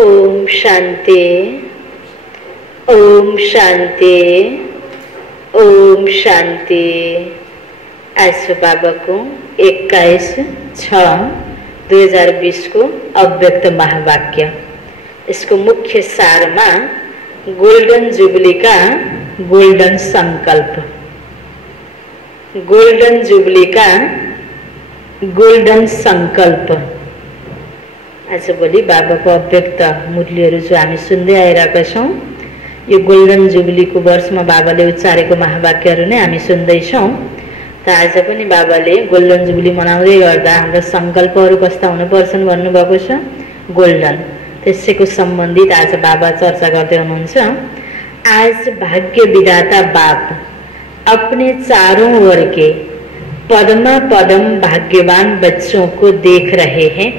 ओम शांति, ओम शांति, ओम शांति। आज बाबा को 21/6/2020 को अव्यक्त महावाक्य, इसको मुख्य सार में गोल्डन जुबली का गोल्डन संकल्प, गोल्डन जुबली का गोल्डन संकल्प। आज भोलि बाबाको अव्यक्त मूल्यहरू जो हामी सुन्दै आइरहेका छौं, यो गोल्डन जुबलीको वर्षमा बाबाले उच्चारेको महावाक्यहरू नै हामी सुन्दैछौं। त आज पनि बाबाले गोल्डन जुबली मनाउँदै गर्दा हाम्रो संकल्पहरू कस्ता हुनुपर्छन् भन्नुभएको छ, गोल्डन। त्यसैको सम्बन्धित आज बाबा चर्चा गर्दै हुनुहुन्छ। आज भाग्य विधाता बाप अपने चारों ओर के पदमा पदम भाग्यवान बच्चों को देख रहे हैं।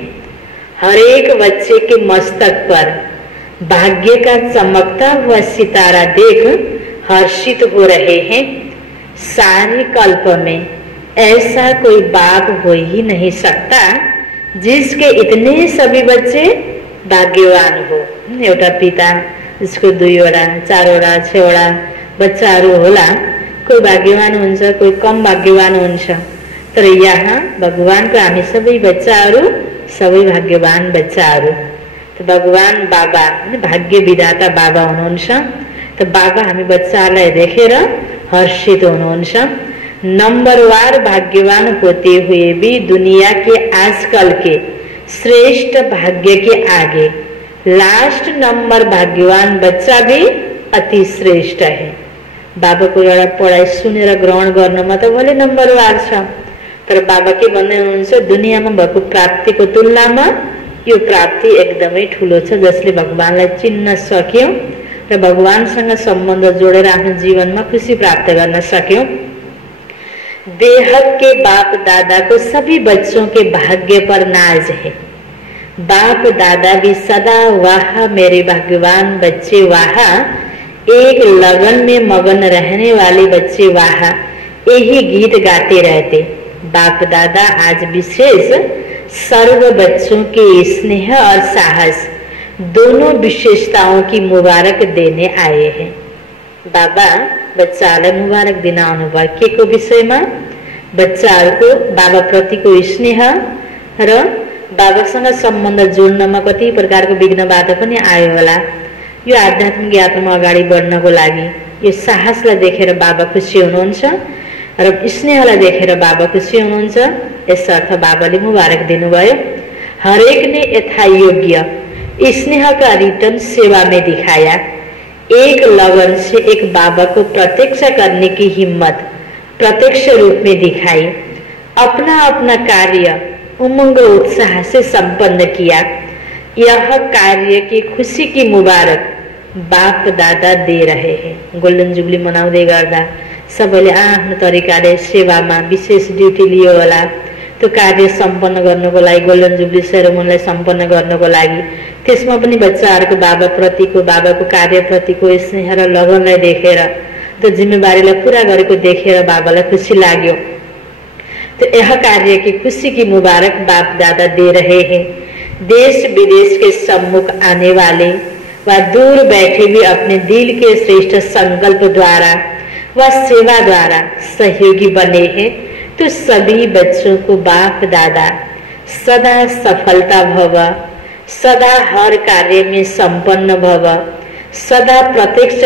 हर एक बच्चे के मस्तक पर भाग्य का चमकता हुआ सितारा देख हर्षित हो रहे हैं। सारे कल्प में ऐसा कोई बाप हो ही नहीं सकता जिसके इतने सभी बच्चे भाग्यवान हो। एउटा पिता जिसको 2वटा 4वटा 6वटा बच्चाहरू होला, कोही भाग्यवान हुन्छ, कोही कम भाग्यवान हुन्छ। तर यहाँ भगवानको हामी सबै बच्चाहरू सबै भाग्यवान बच्चाहरू। त भगवान बाबा भाग्य विधाता बाबा हुनुहुन्छ। त बाबा हामी बच्चाहरूलाई देखेर हर्षित हुनुहुन्छ। नंबरवार भाग्यवान होते हुए भी दुनिया के आजकल के श्रेष्ठ भाग्य के आगे लास्ट नंबर भाग्यवान बच्चा भी अति श्रेष्ठ है। बाबाको एउटा पढाइ सुनेर ग्रहण गर्नमा त भले नम्बरवार छ, तर बाबा के भन्दै हुनुहुन्छ, दुनियामा भएको प्राप्तिको तुलनामा यो प्राप्ति एकदमै ठुलो छ, जसले भगवानलाई चिन्न सक्यो र भगवानसँग सम्बन्ध जोडेर आफ्नो जीवनमा खुशी प्राप्त गर्न सक्यो। बेहद के बाप दादा को सभी बच्चों के भाग्य पर नाज है। बाप दादा भी सदा वाह मेरे भाग्यवान बच्चे वाह, एक लगन में मगन रहने वाले बच्चे वाह, यही गीत गाते रहते। बाप दादा आज विशेष सर्व बच्चों के स्नेह और साहस दोनों विशेषताओं की मुबारक देने आए हैं। बाबा बच्चालाई मुबारक दिन आउनुभयो। के को विषयमा? बच्चाहरूको बाबा प्रतिको स्नेह र बाबासँग सम्बन्ध जोड्नमा कति प्रकारको विघ्न बाधा पनि आयो होला। यो आध्यात्मिक यात्रामा अगाडि बढ्नको लागि यो साहसलाई देखेर बाबा खुसी हुनुहुन्छ र स्नेहलाई देखेर बाबा खुसी हुनुहुन्छ। यसर्थ बाबाले मुबारक दिनुभयो। हरेक ने यथायोग्य स्नेह का रिटर्न सेवा में दिखाया। एक लगन से एक बाबा को प्रत्यक्ष करने की हिम्मत प्रत्यक्ष रूप में दिखाई। अपना अपना कार्य उमंग उत्साह से संपन्न किया। यह कार्य की खुशी की मुबारक बाप दादा दे रहे हैं। गोल्डन जुबली मनाउँदै गर्दा सबैले आफ्नो तरिकाले सेवामा विशेष ड्युटी लियो होला। त्यो कार्य सम्पन्न गर्नको लागि, गोल्डन जुबली सेरेमनीलाई सम्पन्न गर्नको लागि, त्यसमा पनि बच्चाहरूको बाबा प्रतिको, बाबाको कार्यप्रतिको स्नेह र लगनलाई देखेर, त्यो जिम्मेवारीलाई पूरा गरेको देखेर बाबालाई खुसी लाग्यो। तो यह कार्य की खुशी की मुबारक बाप दादा दे रहे हैं। देश विदेश के सम्मुख आने वाले व दूर बैठे भी अपने दिल के श्रेष्ठ संकल्प द्वारा व सेवा द्वारा सहयोगी बने हैं। तो सभी बच्चों को बाप दादा सदा सफलता भव, सदा हर कार्य में संपन्न भव, सदा प्रत्यक्ष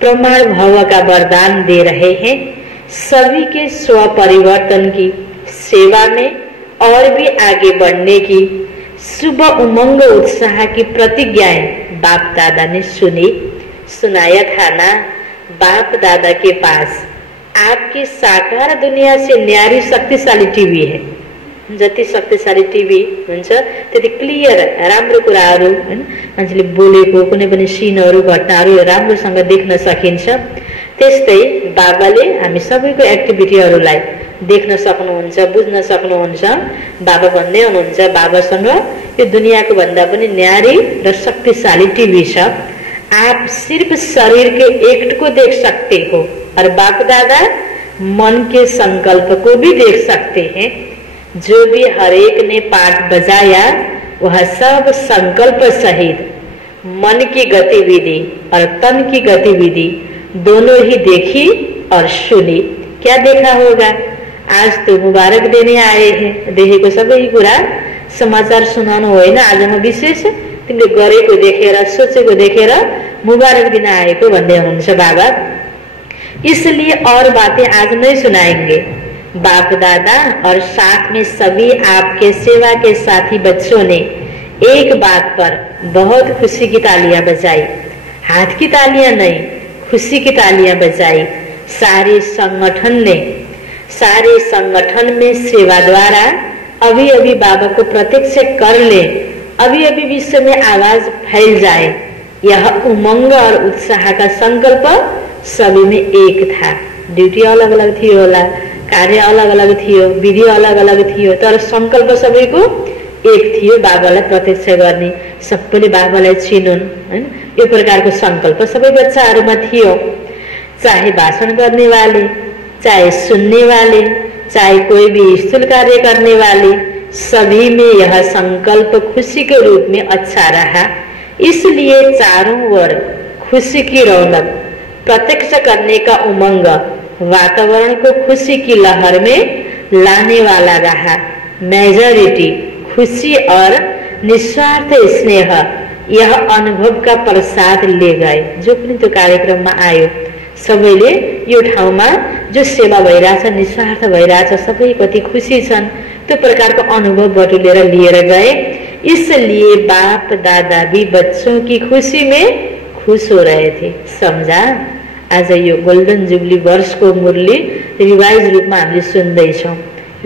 प्रमाण भव का वरदान दे रहे हैं। सभी के स्व परिवर्तन की सेवा में और भी आगे बढ़ने की शुभ उमंग उत्साह की प्रतिज्ञाएं बाप दादा ने सुनी। सुनाया था ना, बाप दादा के पास आपकी साकार दुनिया से न्यारी शक्तिशाली टिभी है। जति शक्तिशाली टिभी हुन्छ त्यति क्लियर राम्रो कुराहरू, हैन, मान्छेले बोलेको कुनै पनि सिनहरू घटनाहरू राम्रोसँग देख्न सकिन्छ। त्यस्तै बाबाले हामी सबैको एक्टिभिटीहरूलाई देख्न सक्नुहुन्छ, बुझ्न सक्नुहुन्छ। बाबा भन्दै हुनुहुन्छ, बाबासँग यो दुनियाको भन्दा पनि न्यारी र शक्तिशाली टिभी छ। आप सिर्फ शरीर के एक्ट को देख सकते हो और बाप दादा मन के संकल्प को भी देख सकते हैं। जो भी हर एक ने पाठ बजाया वह सब संकल्प सहित मन की गतिविधि और तन की गतिविधि दोनों ही देखी और सुनी। क्या देखा होगा? आज तो मुबारक देने आए हैं, देखेको सबै कुरा समाचार सुनाउनु होइन। आज म विशेष तिमीले गरेको देखेर सोचेको देखेर मुबारक दिन आएको भन्दै हुनुहुन्छ बाबा। इसलिए और बातें आज नहीं सुनाएंगे। बाप दादा और साथ में सभी आपके सेवा के साथी बच्चों ने एक बात पर बहुत खुशी की तालियां बजाई। हाथ की तालियां नहीं, खुशी की तालियां बजाई। सारे संगठन में सेवा द्वारा अभी अभी बाबा को प्रत्यक्ष कर ले, अभी अभी विश्व में आवाज फैल जाए। यह उमंग और उत्साह का संकल्प सभी में एक था। ड्यूटी अलग अलग थियो होला, कार्य अलग अलग थियो, विधि अलग अलग थियो, तर संकल्प सबैको एक थियो, बाबालाई प्रत्यक्ष गर्ने, सबैले बाबालाई चिनुन् हैन। यो प्रकारको संकल्प सबै बच्चाहरूमा थियो। चाहे भाषण करने वाले, चाहे सुनने वाले, चाहे कोई भी स्थूल कार्य करने वाले, सभी में यह संकल्प खुशी के रूप में अच्छा रहा। इसलिए चारों ओर खुशी की रौनक, प्रत्यक्ष करने का उमंग वातावरण को खुशी की लहर में लाने वाला रहा। मेजॉरिटी खुशी और निस्वार्थ स्नेह यह अनुभव का प्रसाद ले गए। जो पनि त्यो कार्यक्रममा आयो सबैले यो ठाउँमा जो सेवा भइरहेछ, निस्वार्थ भइरहेछ, सबै कति खुसी छन्, त्यो प्रकारको अनुभव बटुलेर लिएर गए। इसलिए बाप दादा भी बच्चों की खुशी में खुश हो रहे थे। सम्झा? आज यो गोल्डन जुबली वर्षको मुरली रिवाइज रूपमा हामीले सुन्दैछौँ।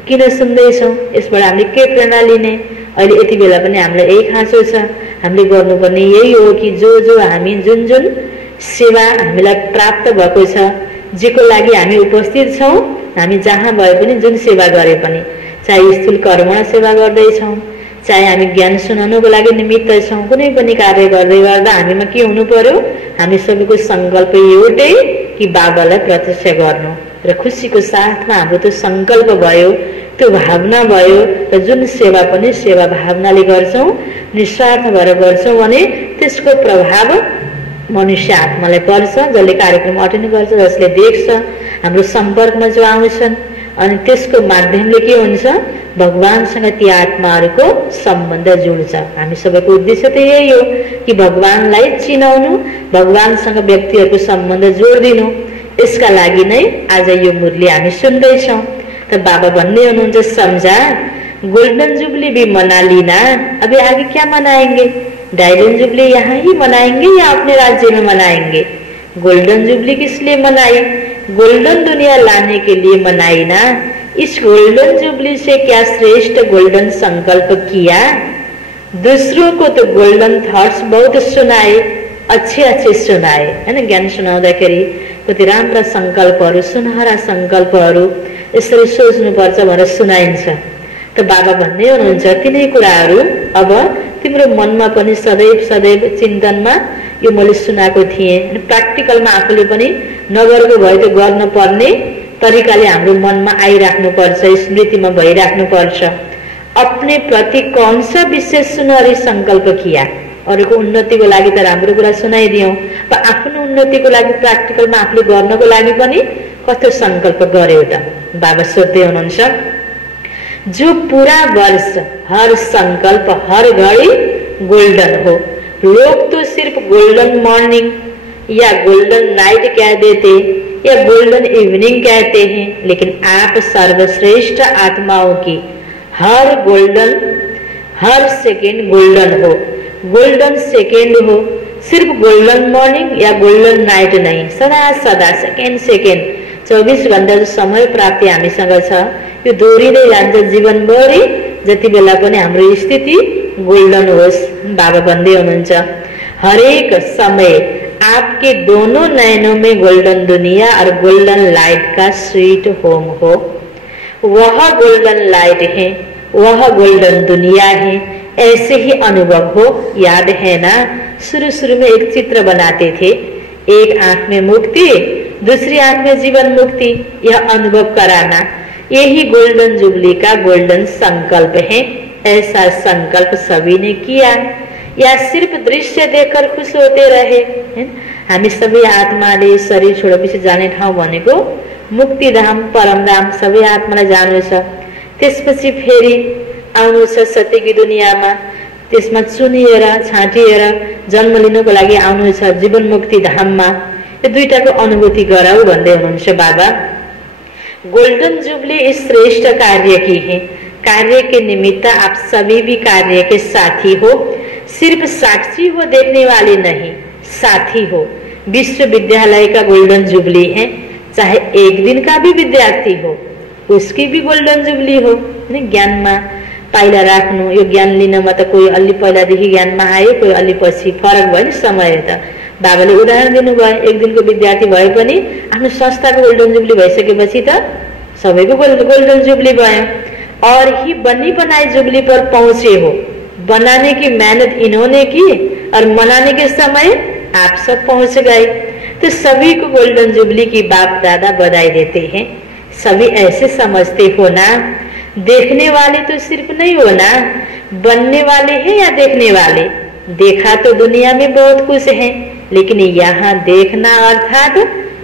किन सुन्दैछौँ? यसबाट हामीले के प्रेरणा लिने? अहिले यति बेला पनि हामीलाई यही खाँचो छ। हामीले गर्नुपर्ने यही हो कि जो हामी जुन जुन सेवा हामीलाई प्राप्त भएको छ, जेको लागि हामी उपस्थित छौँ, हामी जहाँ भए पनि जुन सेवा गरे पनि, चाहे स्थूल कर्मण सेवा गर्दैछौँ, चाहे हामी ज्ञान सुनाउनको लागि निमित्त छौँ, कुनै पनि कार्य गर्दै गर्दा हामीमा के हुनु पर्यो? हामी सबैको संकल्प एउटै कि बाबालाई प्रत्यक्ष गर्नु। र खुसीको साथमा हाम्रो त्यो संकल्प भयो, त्यो भावना भयो, र जुन सेवा पनि सेवा भावनाले गर्छौँ, निस्वार्थ भएर गर्छौँ भने त्यसको प्रभाव मनुष्य आत्मालाई पर्छ। जसले कार्यक्रम अटेन्ड गर्छ, जसले देख्छ, हाम्रो सम्पर्कमा जो आउँछन्, अनि त्यसको माध्यमले के हुन्छ? भगवानसँग ती आत्माहरूको सम्बन्ध जुड्छ। हामी सबैको उद्देश्य त यही हो कि भगवानलाई चिनाउनु, भगवानसँग व्यक्तिहरूको सम्बन्ध जोडिदिनु। यसका लागि नै आज यो मुरली हामी सुन्दैछौँ। त बाबा भन्दै हुनुहुन्छ, सम्झा, गोल्डन जुबली भी मना लीना, अभी आगे क्या मनाएंगे? डायमंड जुबली यहाँ ही मनाएंगे या अपने राज्य में मनाएंगे? गोल्डन जुबली किस लिए मनाई? गोल्डन दुनिया लाने के लिए मनाई ना। इस गोल्डन जुबली से क्या श्रेष्ठ गोल्डन संकल्प किया? दूसरों को तो गोल्डन थॉट्स बहुत सुनाए, अच्छे सुनाए, हैन। ज्ञान सुनाउँदाखेरि कति राम्रा संकल्पहरू, सुनहरा संकल्पहरू यसरी सोच्नुपर्छ भनेर सुनाइन्छ। त बाबा भन्दै हुनुहुन्छ, तिनै कुराहरू अब तिम्रो मनमा पनि सदैव चिन्तनमा यो मैले सुनाएको थिएँ। प्र्याक्टिकलमा आफूले पनि नगरेको भए त गर्न पर्ने तरिकाले हाम्रो मनमा आइराख्नु पर्छ, स्मृतिमा भइराख्नु पर्छ। अपने प्रति कौन सा विशेष सुनहरी संकल्प किया? अरूको उन्नतिको लागि त राम्रो कुरा सुनाइदियौँ, आफ्नो उन्नतिको लागि प्र्याक्टिकलमा आफूले गर्नको लागि पनि कस्तो संकल्प गर्यो त? बाबा सोध्दै हुनुहुन्छ, जो पूरा वर्ष हर संकल्प हर घड़ी गोल्डन हो। लोग तो सिर्फ गोल्डन मॉर्निंग या गोल्डन नाइट कह देते या गोल्डन इवनिंग कहते हैं, लेकिन आप सर्वश्रेष्ठ आत्माओं की हर सेकेंड गोल्डन हो, गोल्डन सेकेंड हो। सिर्फ गोल्डन मॉर्निंग या गोल्डन नाइट नहीं, सदा सेकेंड 24 घण्टा जो समय प्राप्ति हामीसँग छ, यो दोहोरिँदै जान्छ जीवनभरि। जति बेला पनि हाम्रो स्थिति गोल्डन होस्। बाबा भन्दै हुनुहुन्छ, हरेक समय आपके दोनों नयनों में गोल्डन दुनिया और गोल्डन लाइट का स्वीट होम हो। वह गोल्डन लाइट है, वह गोल्डन दुनिया है, ऐसे ही अनुभव हो। याद है ना, शुरू में एक चित्र बनाते थे, एक आंख में मुक्ति, दूसरी आंख में जीवन मुक्ति, यह अनुभव कराना, यही गोल्डन जुबली का गोल्डन संकल्प है। ऐसा संकल्प सभी ने किया या सिर्फ दृश्य देखकर खुश होते रहे? हामी सबै आत्माले शरीर छोडेपछि जाने ठाउँ भनेको मुक्तिधाम परमधाम, सबै आत्मालाई जानु छ। त्यसपछि फेरि आउनु छ सत्यकी दुनियाँमा, त्यसमा चुनिएर छाटिएर जन्म लिनको लागि आउनु छ जीवन मुक्ति धाममा। यो दुईटाको अनुभूति गराऊ भन्दै हुनुहुन्छ बाबा। गोल्डन जुबली इस श्रेष्ठ कार्य की है। कार्य के निमित्त आप सभी भी कार्य के साथी हो, सिर्फ साक्षी हो, देखने वाले नहीं, साथी हो। विश्वविद्यालय का गोल्डन जुबली है, चाहे एक दिन का भी विद्यार्थी हो उसकी भी गोल्डन जुबली हो। ज्ञानमा पाइला राख्नु, यो ज्ञान लिनमा त कोही अलि पहिलादेखि ज्ञानमा आयो, कोही अलि पछि, फरक भयो नि समय त। बाबाले उदाहरण दिनुभयो, एक दिनको विद्यार्थी भए पनि आफ्नो संस्थाको गोल्डन जुबली भइसकेपछि त सबैको गोल्डन जुबली भयो। और ही बनी बनाई जुबली पर पहुंचे हो। बनाने की मेहनत इन्होंने की और मनाने के समय आप सब पहुंच गए। तो सभी को गोल्डन जुबली की बाप दादा बधाई देते हैं। सभी ऐसे समझते हो ना, देखने वाले तो सिर्फ नहीं हो ना, बनने वाले हैं या देखने वाले। देखा तो दुनिया में बहुत कुछ है, लेकिन यहाँ देखना अर्थात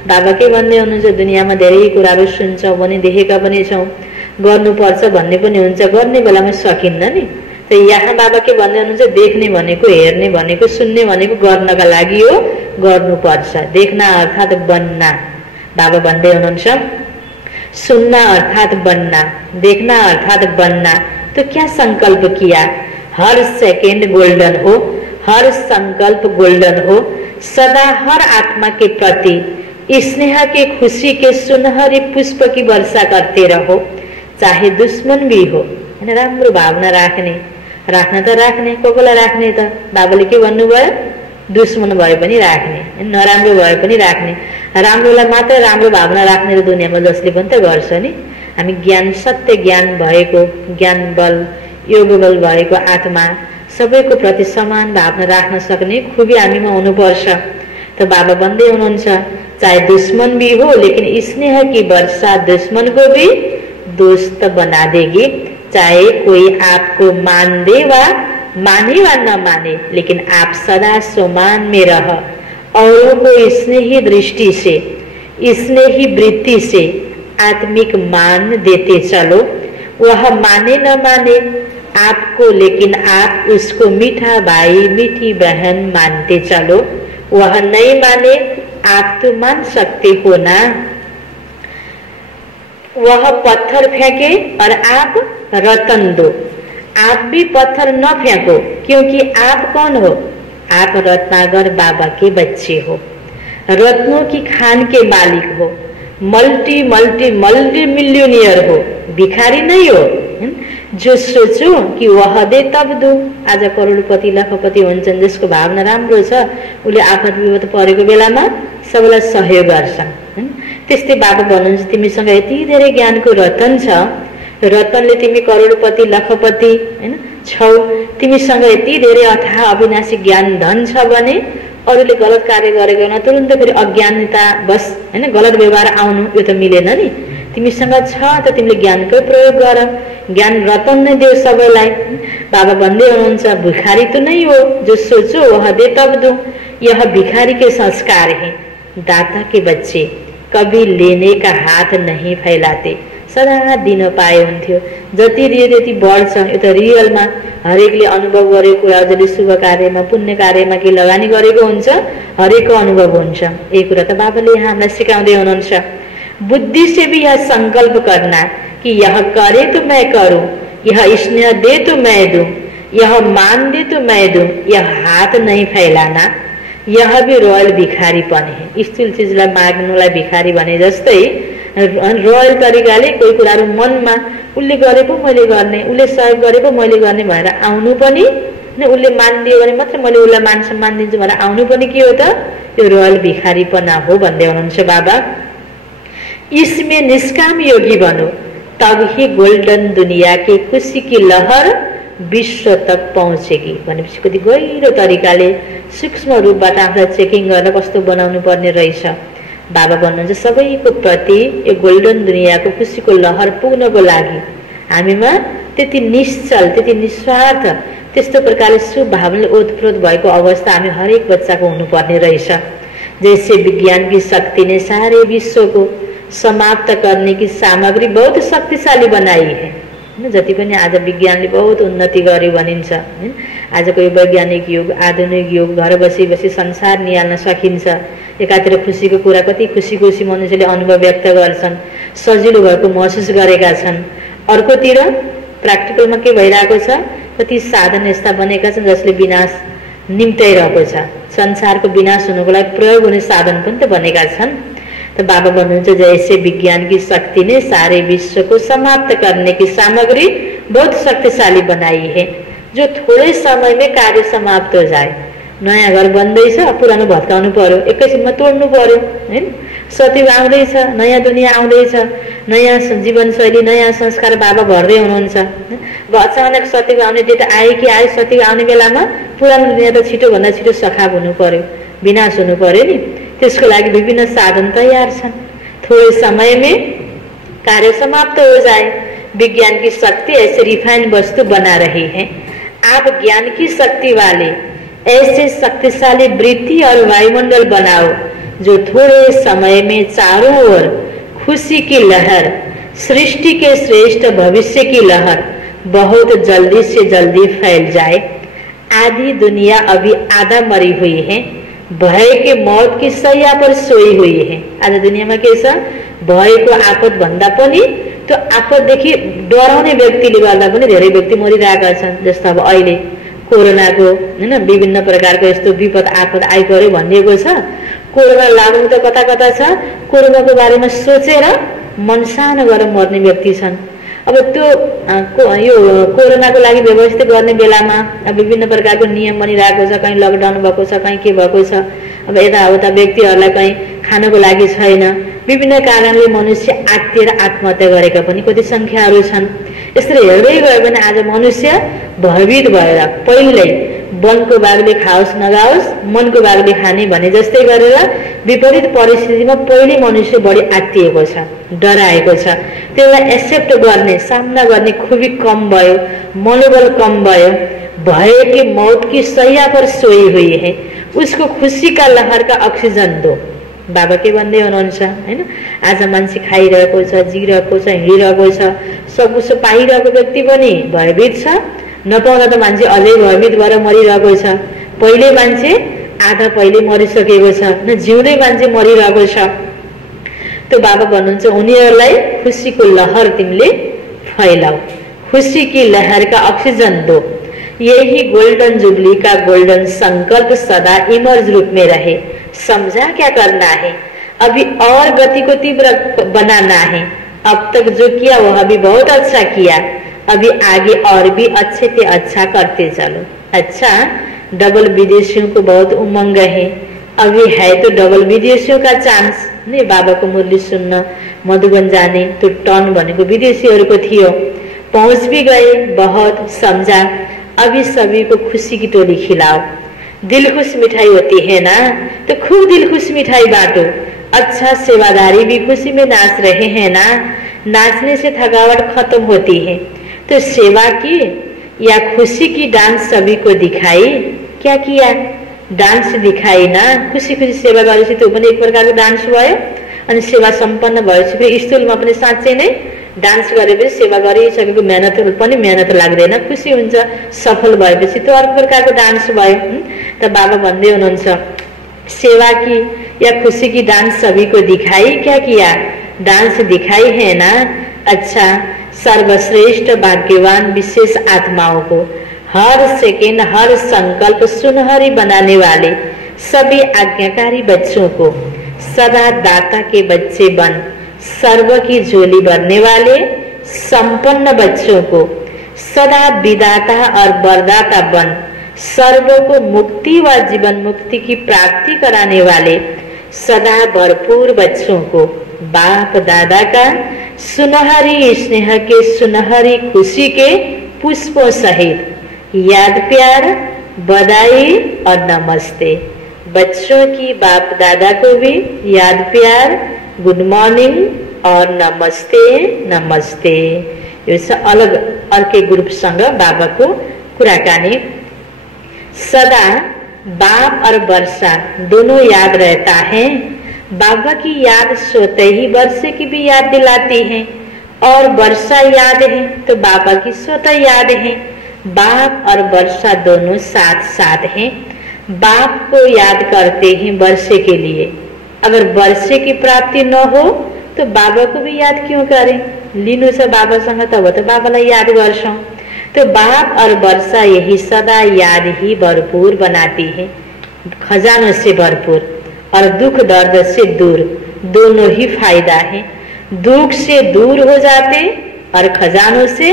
बाबा के भन्दै हुनुहुन्छ दुनियाँमा धेरै कुराहरू सुन्छौँ भने देखेका पनि छौँ, गर्नुपर्छ भन्ने पनि हुन्छ, गर्ने बेलामा सकिन्न नि। तो यहाँ बाबा के भन्दै हुनुहुन्छ देख्ने भनेको, हेर्ने भनेको, सुन्ने भनेको गर्नका लागि हो, गर्नुपर्छ। देखना अर्थात बन्ना, बाबा भन्दै हुनुहुन्छ सुनना अर्थात बनना, देखना अर्थात बनना। तो क्या संकल्प किया? हर सेकेंड गोल्डन हो, हर संकल्प गोल्डन हो। सदा हर आत्मा के प्रति स्नेह के, खुशी के सुनहरी पुष्प की वर्षा करते रहो, चाहे दुश्मन भी हो। राम्रो भावना राख्ने, राख्न त राख्ने, कोकोलाई राख्ने त बाबाले के भन्नुभयो? दुश्मन भए पनि राख्ने, नराम्रो भए पनि राख्ने। राम्रोलाई मात्र राम्रो भावना राख्ने दुनियाँमा जसले पनि त गर्छ नि। हामी ज्ञान, सत्य ज्ञान भएको, ज्ञान बल, योग बल भएको आत्मा सबैको प्रति समान भावना राख्न सक्ने खुबी हामीमा हुनुपर्छ। तो बाबा भन्दै हुनुहुन्छ चाहे दुश्मन भी हो, लेकिन स्नेह की वर्षा दुश्मन को भी दोस्त बना देगी। चाहे कोई आपको मान दे वा माने वा न माने, लेकिन आप सदा सम्मान में रह। औरों को स्नेही दृष्टि से, स्नेही वृत्ति से आत्मिक मान देते चलो। वह माने न माने आपको, लेकिन आप उसको मीठा भाई, मीठी बहन मानते चलो। वह नहीं माने, आप तो मान सकते हो ना। वह पत्थर फेंके और आप रतन दो, आप भी पत्थर न फेंको, क्योंकि आप कौन हो? आप रत्नागर बाबा के बच्चे हो, रत्नों की खान के मालिक हो, मल्टी मल्टी मल्टी मिलियनियर हो, भिखारी नहीं हो। जो सोचो कि वह दे तब दो। आज करोडपति लाखपति हुन्छन्, जसको भावना राम्रो छ उसले आफत विपद परेको बेलामा सबैलाई सहयोग गर्छ। त्यस्तै बाबा भन्नुहुन्छ तिमीसँग यति धेरै ज्ञानको रतन छ, रतनले तिमी करोडपति लाखपति हैन छौ, तिमीसँग यति धेरै अथाह अविनाशी ज्ञान धन छ भने अरूले गलत कार्य गरेको न तुरुन्त फेरि अज्ञानता बस हैन गलत व्यवहार आउनु यो त मिलेन नि। तिमीसँग छ त तिमीले ज्ञानकै प्रयोग गर, ज्ञान रतन नै देऊ सबैलाई। बाबा भन्दै हुनुहुन्छ भिखारी तो नहीं हो, जो सोचो वह दे तब दो। यह भिखारी के संस्कार है, दाता के बच्चे कभी लेने का हाथ नहीं फैलाते। सदा दिन पाए हुन्थ्यो, जति दिए त्यति बढ्छ। यो त रियलमा हरेकले अनुभव गरेको कुरा, जसले शुभ कार्यमा पुण्य कार्यमा के लगानी गरेको हुन्छ हरेकको अनुभव हुन्छ। यही कुरा त बाबाले यहाँ हामीलाई सिकाउँदै हुनुहुन्छ। बुद्धि से भी यह संकल्प करना कि यह करे तो मैं करूं, यह स्नेह दे तो मैं दूं, यह मान दे तो मैं दूं, यह हाथ नहीं फैलाना। यह भी रोयल भिखारीपन है। स्थूल चिजलाई माग्नुलाई भिखारी भने जस्तै रोयल तरिकाले कोही कुराहरू मनमा उसले गरेको मैले गर्ने, उसले सहयोग गरेको मैले गर्ने भनेर आउनु पनि, उसले मान दियो भने मात्र मैले उसलाई मान सम्मान दिन्छु भनेर आउनु पनि के हो त? यो रोयल भिखारीपना हो भन्दै हुनुहुन्छ बाबा। इसमें निष्काम योगी बनो, तब ही गोल्डन दुनिया की खुशी की लहर विश्व तक पहुँचेगी। भनेपछि कति गहिरो तरिकाले सूक्ष्म रूपबाट आफूलाई चेकिङ गरेर कस्तो बनाउनु पर्ने रहेछ। बाबा भन्नुहुन्छ सबैको प्रति यो गोल्डन दुनियाँको खुसीको लहर पुग्नको लागि हामीमा त्यति निश्चल, त्यति निस्वार्थ, त्यस्तो प्रकारले शुभावनाले ओतप्रोत भएको अवस्था हामी हरेक बच्चाको हुनुपर्ने रहेछ। जैसे विज्ञान की शक्ति ने सारे विश्व को समाप्त करने की सामग्री बहुत शक्तिशाली बनाई है। जति पनि आज विज्ञानले बहुत उन्नति गर्यो भनिन्छ। आजको यो वैज्ञानिक युग, आधुनिक युग, घर बसी बसी संसार निहाल्न सकिन्छ। एकातिर खुसीको कुरा, कति खुसी खुसी मनुष्यले अनुभव व्यक्त गर्छन्, सजिलो भएको महसुस गरेका छन्। अर्कोतिर प्र्याक्टिकलमा के भइरहेको छ, कति साधन यस्ता बनेका छन् जसले विनाश निम्त्याइरहेको छ। संसारको विनाश हुनुको लागि प्रयोग हुने साधन पनि त बनेका छन्। तो बाबा भन्नुहुन्छ जैसे विज्ञान की शक्ति ने सारे विश्व को समाप्त करने की सामग्री बहुत शक्तिशाली बनाई है, जो थोड़े समय में कार्य समाप्त हो जाए। नयाँ घर बन्दैछ, पुरानो भत्काउनु पर्यो, एकैछिनमा तोड्नु पर्यो हैन। सत्ययुग आउँदैछ, नयाँ दुनियाँ आउँदैछ, नयाँ जीवनशैली, नयाँ संस्कार बाबा भर्दै हुनुहुन्छ। अब अचानक सत्ययुग आउने डेट आए कि आए, सत्ययुग आउने बेलामा पुरानो दुनियाँ त छिटोभन्दा छिटो सखाप हुनु पर्यो, विनाश हुनु पर्यो नि। त्यसको लागि विभिन्न साधन तैयार छन्। थोड़े समय में कार्य समाप्त हो जाए। विज्ञान की शक्ति ऐसे रिफाइन वस्तु बना रही है। आप ज्ञान की शक्ति वाले ऐसे शक्तिशाली वृत्ति और वायुमंडल बनाओ जो थोड़े समय में चारों ओर खुशी की लहर, सृष्टि के श्रेष्ठ भविष्य की लहर बहुत जल्दी से जल्दी फैल जाए। आधी दुनिया अभी आधा मरी हुई है, भय के मौत की सैया पर सोई हुई है। आज दुनियाँमा के छ, भयको आपद भन्दा पनि त्यो आपददेखि डराउने व्यक्तिले गर्दा पनि धेरै व्यक्ति मरिरहेका छन्। जस्तो अब अहिले कोरोनाको हैन, विभिन्न प्रकारको यस्तो विपद आपद आइपर्यो भनिएको छ। कोरोना लाग्नु त कता कता छ, कोरोनाको बारेमा सोचेर मन सानो गरेर मर्ने व्यक्ति छन्। अब त्यो यो कोरोनाको लागि व्यवस्थित गर्ने बेलामा विभिन्न प्रकारको नियम बनिरहेको छ। कहीँ लकडाउन भएको छ, कहीँ के भएको छ। अब यताउता व्यक्तिहरूलाई कहीँ खानको लागि छैन। विभिन्न कारणले मनुष्य आत्तिएर आत्महत्या गरेका पनि कति संख्याहरू छन्। यसरी हेर्दै गयो भने आज मनुष्य भयभीत भएर पहिल्यै वनको बाघले खाओस् नगाओस्, मनको बाघले खाने भने जस्तै गरेर विपरीत परिस्थितिमा पहिले मनुष्य बढी आत्तिएको छ, डराएको छ। त्यसलाई एक्सेप्ट गर्ने, सामना गर्ने खुबी कम भयो, मनोबल कम भयो। भय की मौत की सैया पर सोई हुई है, उसको खुशी का लहर का ऑक्सिजन दो। बाबा के भन्दै हुनुहुन्छ हैन। आज मान्छे खाइरहेको छ, जिरहेको छ, हिँडिरहेको छ, सब कुछ पाइरहेको व्यक्ति पनि भयभीत छ। नपाउँदा त मान्छे अझै भयभीत भएर मरिरहेको छ। पहिले मान्छे आधा पहिले मरिसकेको छ, न जिउँदै मान्छे मरिरहेको छ। तो बाबा भन्नुहुन्छ उनीहरूलाई खुसीको लहर तिमीले फैलाऊ, खुशी की लहर का ऑक्सीजन दो। यही गोल्डन जुबली का गोल्डन संकल्प सदा इमर्ज रूप में रहे। समझा क्या करना है, अभी और गति को तीव्र बनाना है। अब तक जो किया वह भी बहुत अच्छा किया, अभी आगे और भी अच्छे से अच्छा करते चलो। अच्छा, डबल विदेशियों को बहुत उमंग है, अभी है तो डबल विदेशियों का चांस। नहीं, बाबा को मुरली सुन्न मधुबन जाने तो टन भनेको विदेशीहरूको थियो। पहुंच भी गए, बहुत समझा। अभी सभी को खुशी की टोली खिलाओ। दिल खुश मिठाई होती है ना, तो खूब दिल खुश मिठाई बांटो। अच्छा, सेवादारी भी खुशी में नाच रहे हैं ना, नाचने से थकावट खत्म होती है। तो सेवा की या खुशी की डांस सभी को दिखाई। क्या किया, डांस दिखाई ना। खुशी खुशी सेवा गरेपछि त्यो पनि एक प्रकारको डान्स भयो। अनि सेवा सम्पन्न भएपछि फेरि स्थूलमा पनि साँच्चै नै डान्स गरेपछि सेवा गरिसकेको मेहनत पनि मेहनत लाग्दैन, खुसी हुन्छ। सफल भएपछि त्यो अर्को प्रकारको डान्स भयो। त बाबा भन्दै हुनुहुन्छ सेवा की या खुशी की डांस सभी को दिखाई। क्या किया, डांस दिखाई है ना। अच्छा, सर्वश्रेष्ठ भाग्यवान विशेष आत्माओं को हर सेकेंड हर संकल्प सुनहरी बनाने वाले सभी आज्ञाकारी बच्चों को सदा दाता के बच्चे बन सर्व की झोली भरने वाले संपन्न बच्चों को सदा विदाता और वरदाता बन सर्व को मुक्ति व जीवन मुक्ति की प्राप्ति कराने वाले सदा भरपूर बच्चों को बाप दादा का सुनहरी स्नेह के सुनहरी खुशी के पुष्पों सहित याद प्यार बधाई और नमस्ते। बच्चों की बाप दादा को भी याद प्यार, गुड मॉर्निंग और नमस्ते नमस्ते। यो अलग अर्कै ग्रुपसँग बाबाको कुराकानी। सदा बाप और वर्षा दोनों याद रहता है। बाबा की याद सोते ही वर्षा की भी याद दिलाती है, और वर्षा याद है तो बाबा की स्वतः याद है। बाप और वर्षा दोनों साथ साथ हैं। बाप को याद करते हैं वर्षे के लिए। अगर वर्षे की प्राप्ति न हो तो बाबा को भी याद क्यों करें? लिनु छ बाबासँग तब तो बाबालाई याद गर्छौं। तो बाप और वर्षा यही सदा याद ही भरपूर बनाती है, खजानों से भरपूर और दुख दर्द से दूर, दोनों ही फायदा है। दुख से दूर हो जाते और खजानों से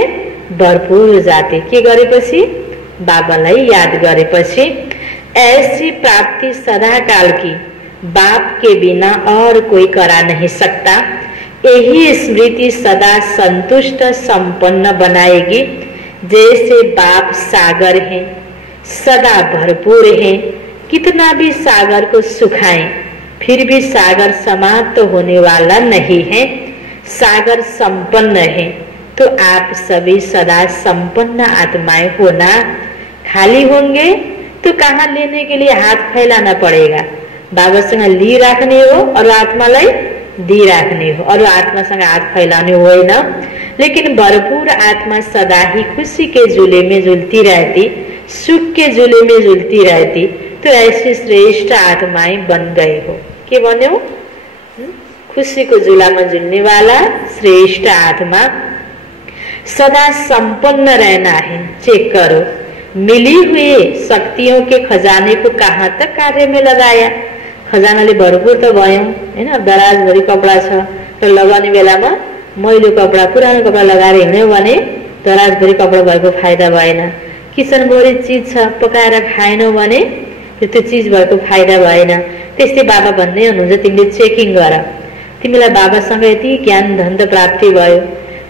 भरपूर हो जाते। के गरेपछि? बाबालाई याद गरेपछि। ऐसी प्राप्ति सदा काल की बाप के बिना और कोई करा नहीं सकता। यही स्मृति सदा संतुष्ट संपन्न बनाएगी। जैसे बाप सागर है, सदा भरपूर है। कितना भी सागर को सुखाएं फिर भी सागर समाप्त होने वाला नहीं है। सागर संपन्न है। तो आप सभी सदा संपन्न आत्माएं होना। खाली होंगे तो कहाँ लेने के लिए हाथ फैलाना पड़ेगा? बाबासँग ली राख्ने हो और आत्मालाई दी राख्ने हो, और आत्मासँग हाथ फैलाने होइन। लेकिन भरपूर आत्मा सदा ही खुशी के झूले में झूलती रहती, सुख के झूले में झूलती रहती। तो ऐसे श्रेष्ठ आत्माएं बन गए हो। के बन्यो? खुशी को झूला में झूलने वाला श्रेष्ठ आत्मा। सदा संपन्न रहना है। चेक करो, मिली हुई शक्तियों के खजाने को कहाँ तक कार्य में लगाया? खजानाले भरपूर त भयौं हैन। दराजभरि कपडा छ र लगाउने बेलामा मैलो कपडा, पुरानो कपडा लगाएर हिँड्यौ भने दराजभरि कपडा भएको फाइदा भएन। किचनभरि चिज छ, पकाएर खाएनौ भने त्यो चिज भएको फाइदा भएन। त्यस्तै बाबा भन्दै हुनुहुन्छ, तिमीले चेकिङ गर। तिमीलाई बाबासँग यति ज्ञान धन प्राप्ति भयो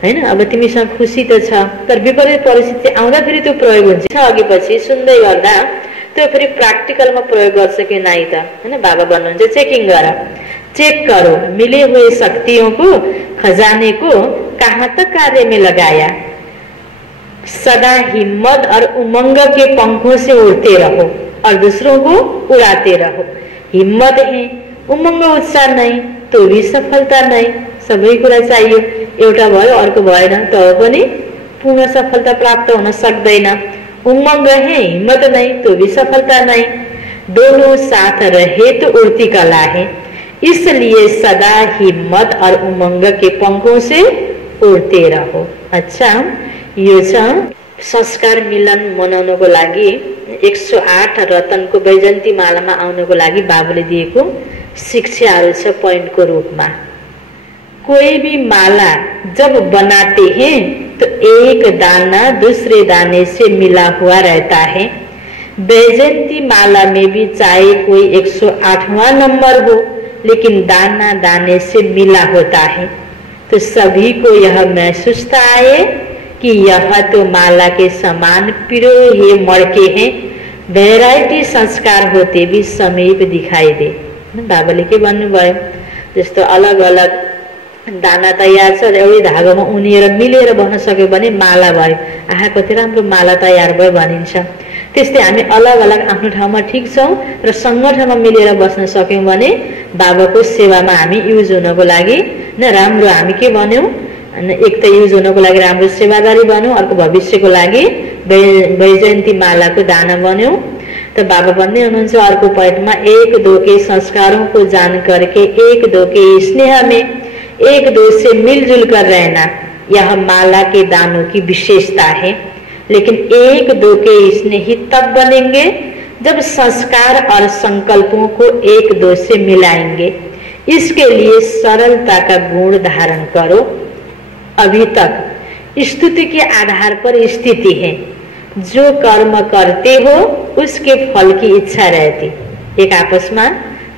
हैन, अब तिमीसँग खुसी त छ, तर विपरीत परिस्थिति आउँदा फेरि त्यो प्रयोग हुन्छ। अघि पछि सुन्दै गर्दा त्यो फेरि प्र्याक्टिकलमा प्रयोग गर्छ कि नाइ त हैन। बाबा भन्नुहुन्छ चेकिङ गर, चेक करो मिले हुए शक्तियों को, खजाने को कहाँ तक कार्य में लगाया। सदा हिम्मत और उमंग के पंखों से उड़ते रहो और दूसरों को उड़ाते रहो। हिम्मत है, उमंग उत्साह नहीं तो भी सफलता नहीं। सबै कुरा चाहियो, एउटा भयो अर्को भएन त पनि पूर्ण सफलता प्राप्त हुन सक्दैन। उमंग है, हिम्मत नहीं तो भी सफलता नहीं। दोनों साथ रहे तो उड़ती कला है। इसलिए सदा हिम्मत और उमंग के पंखों से उड़ते रहो। अच्छा, यो छ संस्कार मिलन मनाउनको लागि 108 रतनको वैजयन्ती मालामा आउनको लागि बाबुले दिएको शिक्षाहरू छ पोइन्टको रूपमा। कोई भी माला जब बनाते हैं तो एक दाना दूसरे दाने से मिला हुआ रहता है। वैजयंती माला में भी चाहे कोई 108वां नंबर हो, लेकिन दाना दाने से मिला होता है। तो सभी को यह महसूस आए कि यह तो माला के समान पिरोए मड़के हैं। वैरायटी संस्कार होते भी समीप दिखाई दे। बाबाले के भन्नुभयो, जस्तो अलग अलग दाना तयार छ, एउटै धागोमा उनिएर मिलेर बस्न सक्यो भने माला भयो। आहा कति राम्रो माला तयार भयो भनिन्छ। त्यस्तै हामी अलग अलग आफ्नो ठाउँमा ठिक छौं र संगठनमा मिलेर बस्न सक्यौं भने बाबाको सेवामा हामी युज हुनको लागि न राम्रो हामी के बन्यौं, एक त युज हुनको लागि राम्रो सेवादारी बन्यौं, अर्को भविष्यको लागि वैजयन्ती मालाको दाना बन्यौं। तो बाबा भन्दै हुनुहुन्छ अर्को पॉइंटमा, एक दो के संस्कारों को जान करके एक दो के स्नेह में एक दो से मिलजुल कर रहना, यह माला के दानों की विशेषता है। लेकिन एक दो के स्नेही तब बनेंगे जब संस्कार और संकल्पों को एक दो से मिलाएंगे। इसके लिए सरलता का गुण धारण करो। अभी तक स्तुति के आधार पर स्थिति है, जो कर्म करते हो उसके फल की इच्छा रहती। एक आपसमा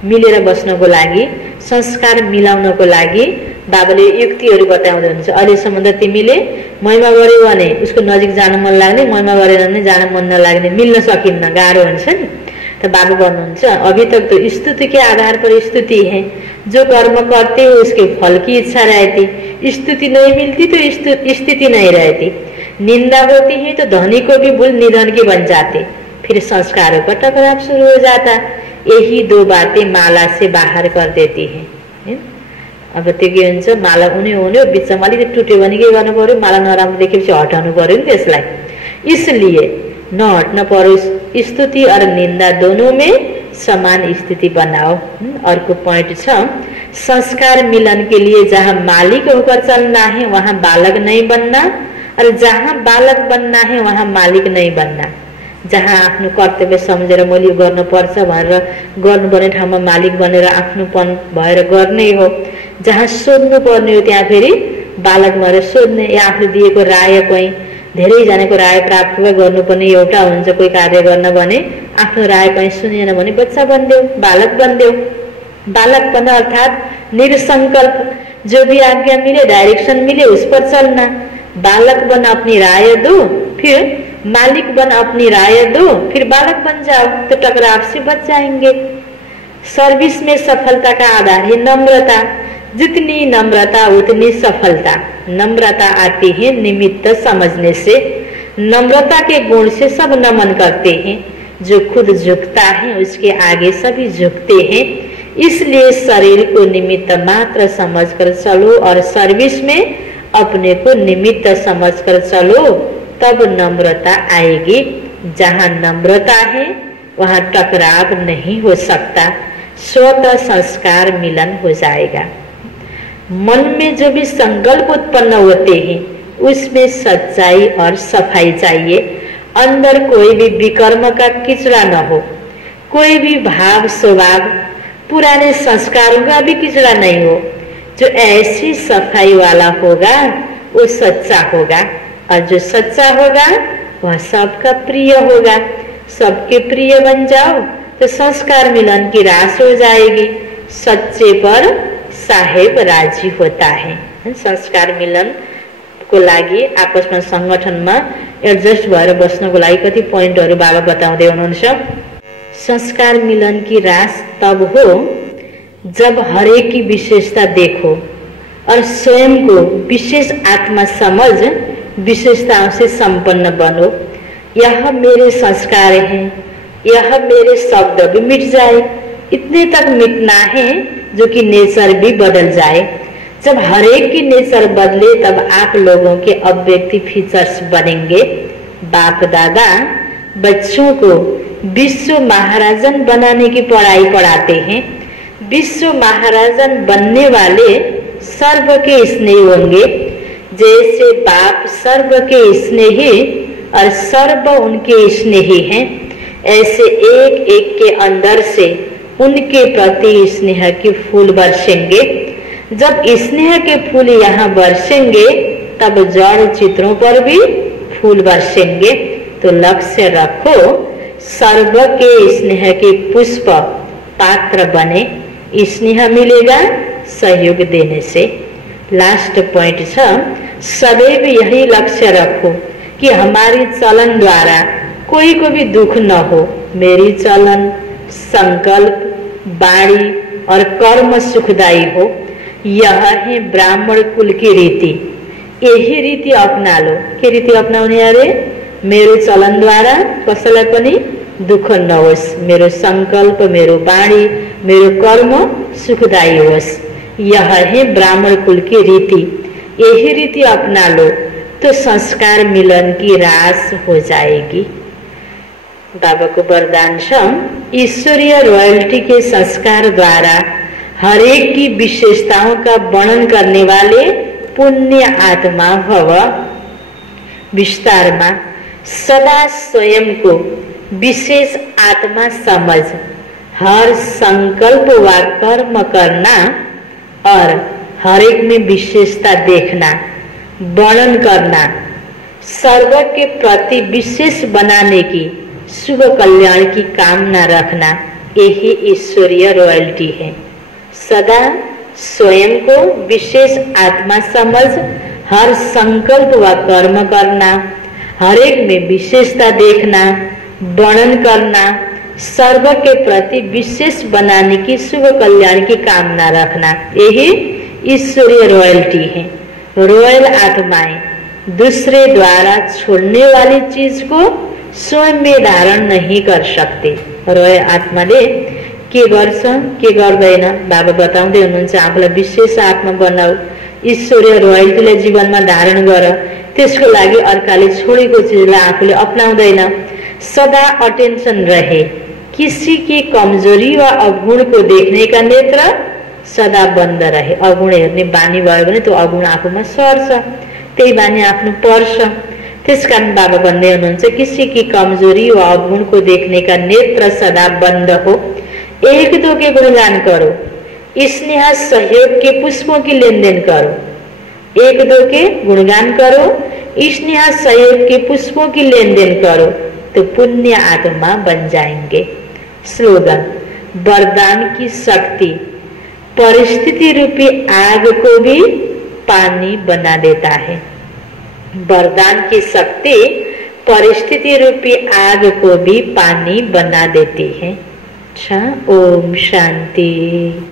मिलेर बस्नको लागि, संस्कार मिलाउनको लागि बाबाले युक्तिहरू बताउँदै हुनुहुन्छ। अहिलेसम्म त तिमीले महिमा गर्यौ भने उसको नजिक जान मन लाग्ने, महिमा गरेन भने जान मन नलाग्ने, मिल्न सकिन्न, गाह्रो हुन्छ नि। तो बाबा भन्नुहुन्छ अभी तक तो स्तुति के आधार पर स्तुति है, जो कर्म करते हो उसके फल की इच्छा रहती। स्तुति नहीं मिलती तो स्थिति नहीं रहती। निंदा होती है तो धनी को भी भूल निधन के बन जाते, फिर संस्कारों का टकराव शुरू हो जाता। यही दो बातें माला से बाहर कर देती है। अब त्यो के हुन्छ, माला हुने हुने बिचमा अलिकति टुट्यो भने के गर्नु पर्यो, माला नराम्रो देखेपछि हटाउनु पर्यो नि त्यसलाई। इसलिए नहट्न पर्यो, स्तुति और निंदा दोनों में समान स्थिति बनाओ। अर्को पॉइंट छ, संस्कार मिलन के लिए जहाँ मालिक होकर चलना है वहाँ बालक नहीं बनना, और जहाँ बालक बनना है वहाँ मालिक नहीं बनना। जहाँ आफ्नो कर्तव्य सम्झेर मैले यो गर्नुपर्छ भनेर गर्नुपर्ने ठाउँमा मालिक बनेर आफ्नोपन भएर गर्ने हो। जहाँ सोध्नु पर्ने हो त्यहाँ फेरि बालक भएर सोध्ने, या आफूले दिएको राय कहीँ धेरैजनाको राय प्राप्त गर्नुपर्ने एउटा हुन्छ, कोही कार्य गर्न भने आफ्नो राय कहीँ सुनेन भने बच्चा बनिदेऊ, बालक बनिदेऊ। बालक बना अर्थात निरसंकल्प, जो भी आज्ञा मिले, डायरेक्शन मिले उस पर चलना। बालक बन अपनी राय दो, फिर मालिक बन अपनी राय दो, फिर बालक बन जाओ, तो टकराव से बच जाएंगे। सर्विस में सफलता का आधार है नम्रता। जितनी नम्रता उतनी सफलता। नम्रता आती है निमित्त समझने से। नम्रता के गुण से सब नमन करते हैं। जो खुद झुकता है उसके आगे सभी झुकते हैं। इसलिए शरीर को निमित्त मात्र समझकर चलो और सर्विस में अपने को निमित्त समझकर चलो, तब नम्रता आएगी। जहाँ नम्रता है वहाँ टकराव नहीं हो सकता, स्वतः संस्कार मिलन हो जाएगा। मन में जो भी संकल्प उत्पन्न होते हैं उसमें सच्चाई और सफाई चाहिए। अंदर कोई भी विकर्म का किचड़ा न हो, कोई भी भाव स्वभाव पुराने संस्कारों का भी किचड़ा नहीं हो। जो ऐसी सफाई वाला होगा वो सच्चा होगा, और जो सच्चा होगा वह सबका प्रिय होगा। सबके प्रिय बन जाओ तो संस्कार मिलन की रास हो जाएगी। सच्चे पर साहेब राजी होता है। संस्कार मिलन को लागि आपसमा संगठनमा एडजस्ट भएर बस्नको लागि कति पोइन्टहरु बाबा बताउँदै हुनुहुन्छ। संस्कार मिलन की रास तब हो जब हरेक की विशेषता देखो और स्वयं को विशेष आत्मा समझ विशेषताओं से संपन्न बनो। यह मेरे संस्कार हैं, यह मेरे शब्द भी मिट जाए, इतने तक मिटना है जो कि नेचर भी बदल जाए। जब हरेक की नेचर बदले तब आप लोगों के अव्यक्ति फीचर्स बनेंगे। बाप दादा बच्चों को विश्व महाराजन बनाने की पढ़ाई पढ़ाते हैं। विश्व महाराजन बनने वाले सर्व के स्नेही होंगे। जैसे बाप सर्व के स्नेही और सर्व उनके स्नेही हैं, ऐसे एक एक के अंदर से उनके प्रति स्नेह के फूल बरसेंगे। जब स्नेह के फूल यहाँ बरसेंगे तब जड़ चित्रों पर भी फूल बरसेंगे। तो लक्ष्य रखो सर्व के स्नेह के पुष्प पात्र बने। स्नेह मिलेगा सहयोग देने से। लास्ट पॉइंट छ, सदैव यही लक्ष्य रखो कि हमारी चलन द्वारा कोई को भी दुख न हो। मेरी चलन, संकल्प, वाणी और कर्म सुखदायी हो। यह है ब्राह्मण कुल की रीति। यही रीति अपना लो। के रीति अपनाउने अरे? मेरो चलन द्वारा कसैलाई पनि दुख नहोस्, मेरो संकल्प, मेरो वाणी, मेरो कर्म सुखदायी होस्। यह है ब्राह्मण कुल की रीति। यही रीति अपना लो तो संस्कार मिलन की रास हो जाएगी। बाबा को वरदान छ, ईश्वरीय रॉयल्टी के संस्कार द्वारा हरेक की विशेषताओं का वर्णन करने वाले पुण्य आत्मा भव। विस्तार में सदा स्वयं को विशेष आत्मा समझ हर संकल्प व कर्म करना और हर एक में विशेषता देखना, वर्णन करना, सर्व के प्रति विशेष बनाने की शुभ कल्याण की कामना रखना, यही ईश्वरीय रॉयल्टी है। सदा स्वयं को विशेष आत्मा समझ हर संकल्प व कर्म करना, हर एक में विशेषता देखना, वर्णन करना, सर्व के प्रति विशेष बनाने की शुभ कल्याण की कामना रखना, यही ईश्वरीय रॉयल्टी है। रॉयल आत्माएं दूसरे द्वारा छोड्ने वाली चीज को स्वयं में धारण नहीं कर सकते। रोय आत्माले के गर्छ के गर्दैन बाबा बताउँदै हुनुहुन्छ, आफूलाई विशेष आत्मा बनाऊ, ईश्वरीय रोयल्टीलाई जीवनमा धारण गर। त्यसको लागि अर्काले छोडेको चिजलाई आफूले अपनाउँदैन। सदा अटेन्सन रहे, किसी की कमजोरी वा अवगुण को देखने का नेत्र सदा बन्द रहे। अवगुण हेर्ने बानी भयो भने त्यो अवगुण आफूमा सर्छ, त्यही बानी आफ्नो पर्छ। त्यसकारण बाबा भन्दै हुनुहुन्छ, किसी की कमजोरी वा अवगुण को देखने का नेत्र सदा बंद हो। एक दो के गुणगान करो, स्नेह सहयोग के पुष्पों की लेन देन करो। एक दो के गुणगान करो, स्नेह सहयोग के पुष्पों की लेन देन करो, तो पुण्य आत्मा बन जाएंगे। स्लोगन, वरदान की शक्ति परिस्थिति रूपी आग को भी पानी बना देता है। वरदान की शक्ति परिस्थिति रूपी आग को भी पानी बना देती है। अच्छा, ओम शांति।